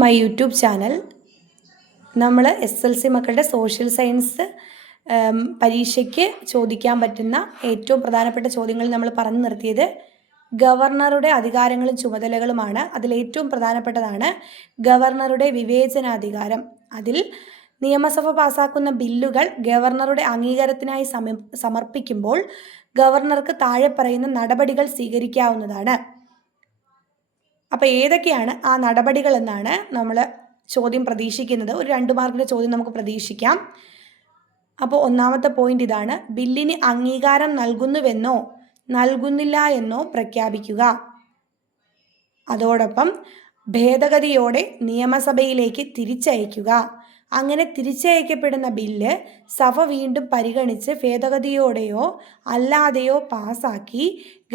My YouTube channel. നമ്മൾ SLC മക്കളുടെ social science പരീക്ഷയ്ക്ക് ചോദിക്കാൻ പറ്റുന്ന ഏറ്റവും പ്രധാനപ്പെട്ട ചോദ്യങ്ങൾ നമ്മൾ പറഞ്ഞു നിർത്തിയത് ഗവർണറുടെ അധികാരങ്ങളും ചുമതലകളുമാണ്. അതിലേറ്റവും പ്രധാനപ്പെട്ടതാണ് ഗവർണറുടെ വിവേചനാധികാരം. അതിൽ നിയമസഭ പാസാക്കുന്ന ബില്ലുകൾ ഗവർണറുടെ അംഗീകാരത്തിനായി സമർപ്പിക്കുമ്പോൾ ഗവർണർക്ക് താഴെ പറയുന്ന നടപടികൾ സ്വീകരിക്കാവുന്നതാണ്. അപ്പോൾ ഏതൊക്കെയാണ് ആ നടപടികൾ എന്നാണ് നമ്മൾ ചോദ്യം പ്രതീക്ഷിക്കുന്നത്. ഒരു 2 മാർക്കിൻ്റെ ചോദ്യം നമുക്ക് പ്രതീക്ഷിക്കാം. അപ്പോൾ ഒന്നാമത്തെ പോയിന്റ് ഇതാണ്: ബില്ലിന് അംഗീകാരം നൽകുന്നുവെന്നോ നൽകുന്നില്ല എന്നോ പ്രഖ്യാപിക്കുക. അതോടൊപ്പം ഭേദഗതിയോടെ നിയമസഭയിലേക്ക് തിരിച്ചയക്കുക. അങ്ങനെ തിരിച്ചയക്കപ്പെടുന്ന ബില്ല് സഭ വീണ്ടും പരിഗണിച്ച് ഭേദഗതിയോടെയോ അല്ലാതെയോ പാസാക്കി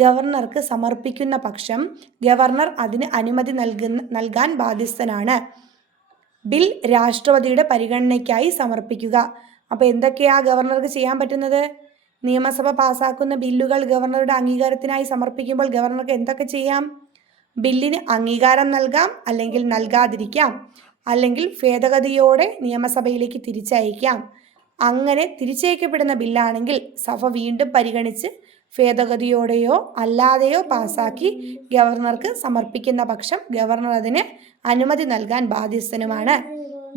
ഗവർണർക്ക് സമർപ്പിക്കുന്ന പക്ഷം ഗവർണർ അതിന് അനുമതി നൽകാൻ ബാധ്യസ്ഥനാണ്. ബിൽ രാഷ്ട്രപതിയുടെ പരിഗണനയ്ക്കായി സമർപ്പിക്കുക. അപ്പോൾ എന്തൊക്കെയാണ് ഗവർണർക്ക് ചെയ്യാൻ പറ്റുന്നത്? നിയമസഭ പാസാക്കുന്ന ബില്ലുകൾ ഗവർണറുടെ അംഗീകാരത്തിനായി സമർപ്പിക്കുമ്പോൾ ഗവർണർക്ക് എന്തൊക്കെ ചെയ്യാം? ബില്ലിന് അംഗീകാരം നൽകാം, അല്ലെങ്കിൽ നൽകാതിരിക്കാം, അല്ലെങ്കിൽ ഭേദഗതിയോടെ നിയമസഭയിലേക്ക് തിരിച്ചയക്കാം. അങ്ങനെ തിരിച്ചയക്കപ്പെടുന്ന ബില്ലാണെങ്കിൽ സഭ വീണ്ടും പരിഗണിച്ച് ഭേദഗതിയോടെയോ അല്ലാതെയോ പാസാക്കി ഗവർണർക്ക് സമർപ്പിക്കുന്ന പക്ഷം ഗവർണർ അതിന് അനുമതി നൽകാൻ ബാധ്യസ്ഥനുമാണ്.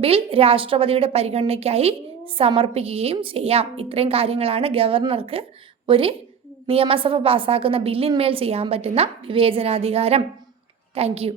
ബിൽ രാഷ്ട്രപതിയുടെ പരിഗണനയ്ക്കായി സമർപ്പിക്കുകയും ചെയ്യാം. ഇത്രയും കാര്യങ്ങളാണ് ഗവർണർക്ക് ഒരു നിയമസഭ പാസാക്കുന്ന ബില്ലിന്മേൽ ചെയ്യാൻ പറ്റുന്ന വിവേചനാധികാരം. Thank you.